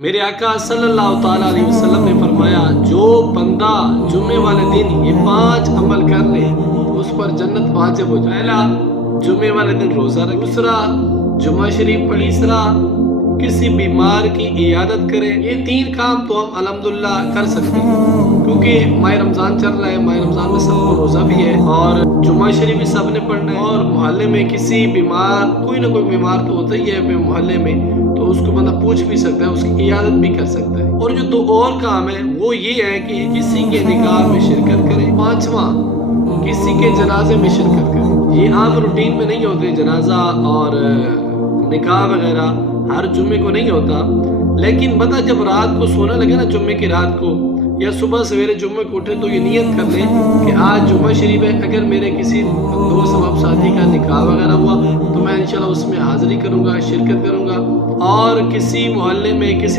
میرے آقا صلی اللہ تعالیٰ علیہ وسلم نے فرمایا جو بندہ جمعے والے دن یہ 5 عمل کر لے اس پر جنت واجب ہو جائے۔ پہلا، جمعے والے دن روزہ رکھے۔ دوسرا، جمعہ شریف پڑھی۔ تیسرا، کسی بیمار کی عیادت کرے۔ یہ 3 کام تو ہم الحمدللہ کر سکتے ہیں کیونکہ ماہ رمضان چل رہا ہے۔ ماہ رمضان میں سب کو روزہ بھی ہے اور جمعہ شریف بھی سب نے پڑھنا ہے، اور محلے میں کسی بیمار، کوئی نہ کوئی بیمار تو ہوتا ہی ہے محلے میں، تو اس کو بندہ پوچھ بھی سکتا ہے، اس کی عیادت بھی کر سکتا ہے۔ اور جو 2 اور کام ہے وہ یہ ہے کہ کسی کے نکاح میں شرکت کرے۔ 5واں، کسی کے جنازے میں شرکت کرے۔ یہ عام روٹین میں نہیں ہوتے، جنازہ اور نکاح وغیرہ ہر جمعے کو نہیں ہوتا، لیکن بندہ جب رات کو سونا لگے نا، جمعے کی رات کو یا صبح سویرے جمعے کو اٹھے تو یہ نیت کر لے کہ آج جمعہ شریف ہے، اگر میرے کسی دوست احباب ساتھی کا نکاح وغیرہ ہوا تو میں انشاءاللہ اس میں حاضری کروں گا، شرکت کروں گا، اور کسی محلے میں کسی